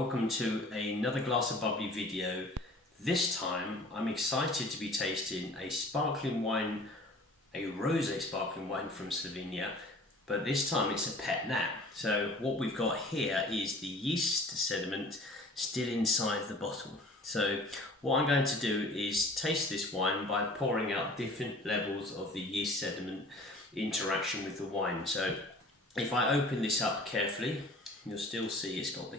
Welcome to another glass of bubbly video. This time I'm excited to be tasting a sparkling wine, a rosé sparkling wine from Slovenia, but this time it's a Pet-Nat. So what we've got here is the yeast sediment still inside the bottle. So what I'm going to do is taste this wine by pouring out different levels of the yeast sediment interaction with the wine. So if I open this up carefully, you'll still see it's got the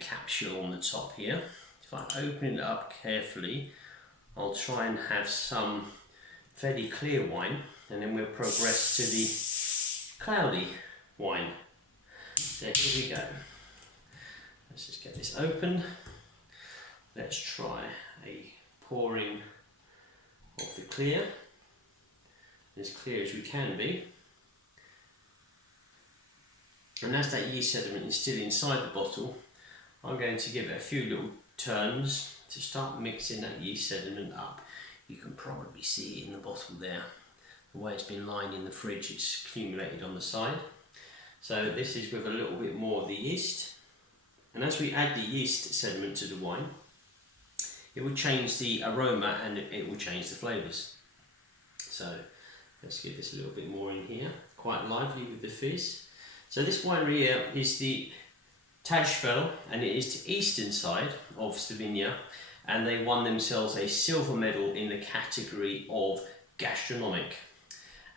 capsule on the top here. If I open it up carefully, I'll try and have some fairly clear wine, and then we'll progress to the cloudy wine. So here we go. Let's just get this open. Let's try a pouring of the clear, as clear as we can be. And as that yeast sediment is still inside the bottle, I'm going to give it a few little turns to start mixing that yeast sediment up. You can probably see it in the bottle there. The way it's been lying in the fridge, it's accumulated on the side. So this is with a little bit more of the yeast. And as we add the yeast sediment to the wine, it will change the aroma and it will change the flavours. So let's give this a little bit more in here. Quite lively with the fizz. So this winery here is the Tajfl, and it is the eastern side of Slovenia, and they won themselves a silver medal in the category of gastronomic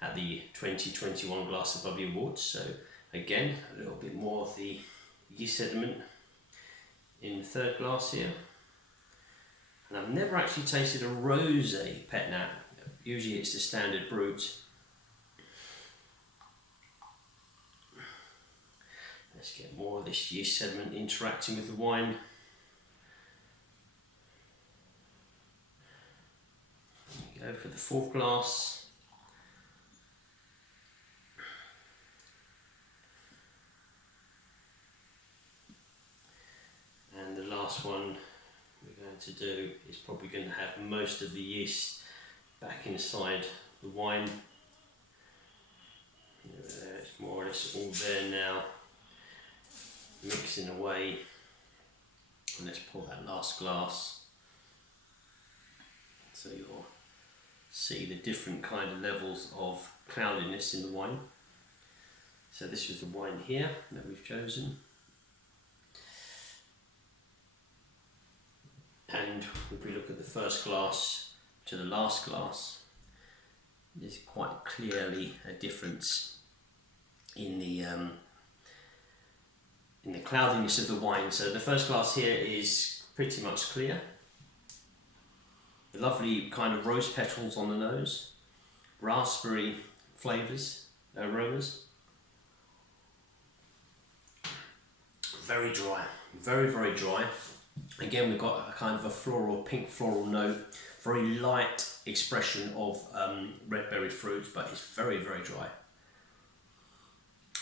at the 2021 Glass of Bubbly Awards. So again, a little bit more of the yeast sediment in the third glass here. And I've never actually tasted a rosé Pet-Nat. Usually it's the standard brut. Let's get more of this yeast sediment interacting with the wine. Go for the fourth glass. And the last one we're going to do is probably going to have most of the yeast back inside the wine. It's more or less all there now. Mixing away, and let's pour that last glass so you'll see the different kind of levels of cloudiness in the wine. So this was the wine here that we've chosen, and if we look at the first glass to the last glass, there's quite clearly a difference in the cloudiness of the wine. So the first glass here is pretty much clear. Lovely kind of rose petals on the nose, raspberry flavours, aromas. Very dry, very, very dry. Again, we've got a kind of a floral, pink floral note, very light expression of red berry fruit, but it's very, very dry.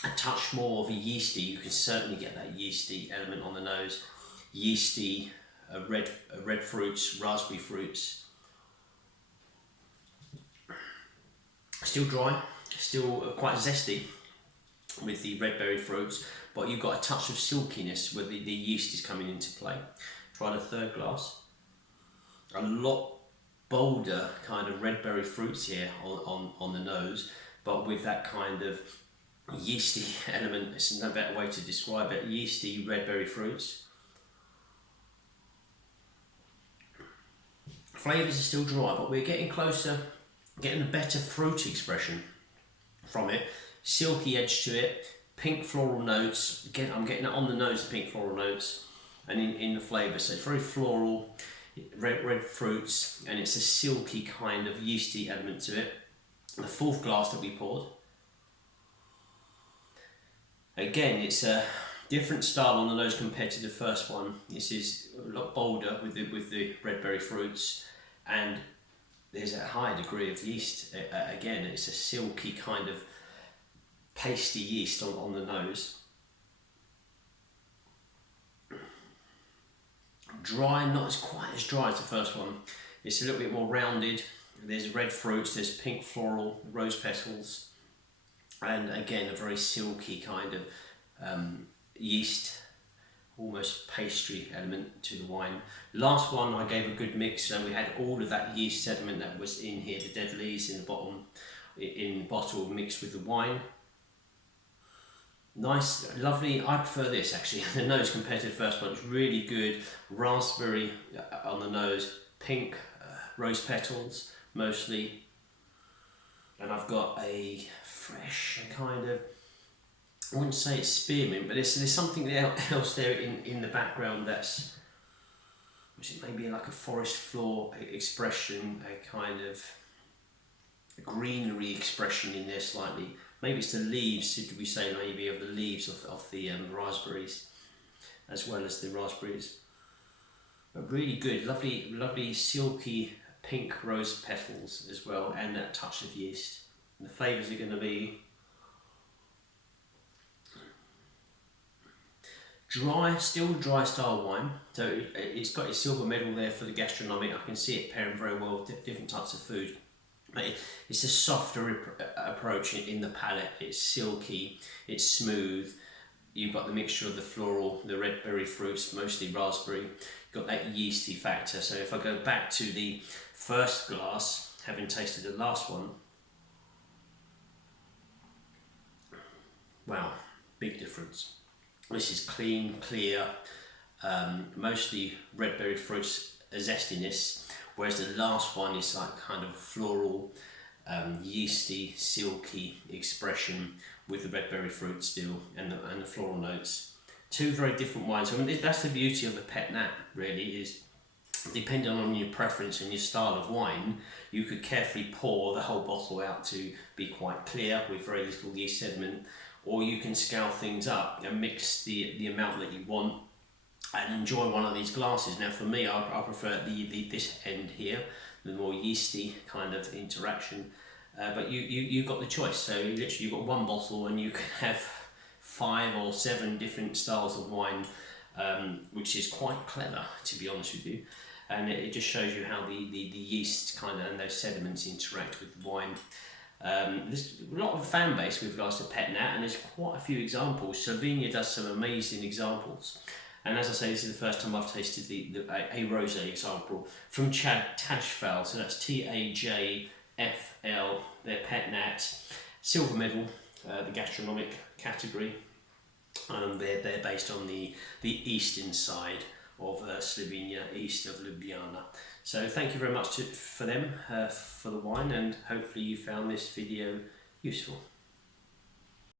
A touch more of a yeasty, you can certainly get that yeasty element on the nose. Yeasty, red fruits, raspberry fruits. Still dry, still quite zesty with the red berry fruits, but you've got a touch of silkiness where the yeast is coming into play. Try the third glass. A lot bolder kind of red berry fruits here on the nose, but with that kind of yeasty element. It's no better way to describe it. Yeasty red berry fruits. Flavours are still dry, but we're getting closer, getting a better fruit expression from it. Silky edge to it, pink floral notes. Again, I'm getting it on the nose, the pink floral notes, and in the flavour. So it's very floral, red fruits, and it's a silky kind of yeasty element to it. The fourth glass that we poured. Again, it's a different style on the nose compared to the first one. This is a lot bolder with the red berry fruits, and there's a high degree of yeast. Again, it's a silky kind of pasty yeast on the nose. Dry, not as quite as dry as the first one. It's a little bit more rounded. There's red fruits, there's pink floral, rose petals. And again, a very silky kind of yeast almost pastry element to the wine. Last one I gave a good mix, so we had all of that yeast sediment that was in here, the dead leaves in the bottom, in the bottle mixed with the wine. Nice, lovely. I prefer this actually, the nose compared to the first one. It's really good. Raspberry on the nose, pink rose petals mostly, and I've got a fresh kind of, I wouldn't say it's spearmint, but there's something else there in the background that's, which is maybe like a forest floor expression, a kind of a greenery expression in there slightly. Maybe it's the leaves, should we say, maybe of the leaves of the raspberries, as well as the raspberries. But really good, lovely, lovely silky pink rose petals as well, and that touch of yeast. And the flavours are going to be dry, still dry style wine. So it's got its silver medal there for the gastronomic. I can see it pairing very well with different types of food. It's a softer approach in the palate. It's silky, it's smooth. You've got the mixture of the floral, the red berry fruits, mostly raspberry. You've got that yeasty factor. So if I go back to the first glass, having tasted the last one, wow, big difference. This is clean, clear, mostly red berry fruits, a zestiness. Whereas the last one is like kind of floral, yeasty, silky expression with the red berry fruit still and the floral notes. Two very different wines. I mean, that's the beauty of the Pet-Nat, really, is depending on your preference and your style of wine, you could carefully pour the whole bottle out to be quite clear with very little yeast sediment, or you can scale things up and mix the amount that you want and enjoy one of these glasses. Now for me, I prefer this end here, the more yeasty kind of interaction, but you got the choice. So literally you've got one bottle and you can have 5 or 7 different styles of wine, which is quite clever, to be honest with you. And it just shows you how the yeast kind of and those sediments interact with the wine. There's a lot of fan base with regards to Pet-Nat, and there's quite a few examples. Slovenia does some amazing examples. And as I say, this is the first time I've tasted a rosé example from Tajfl, so that's Tajfl, their Pet-Nat, silver medal, the gastronomic category. They're based on the eastern side of Slovenia, east of Ljubljana. So thank you very much for them, for the wine, and hopefully you found this video useful.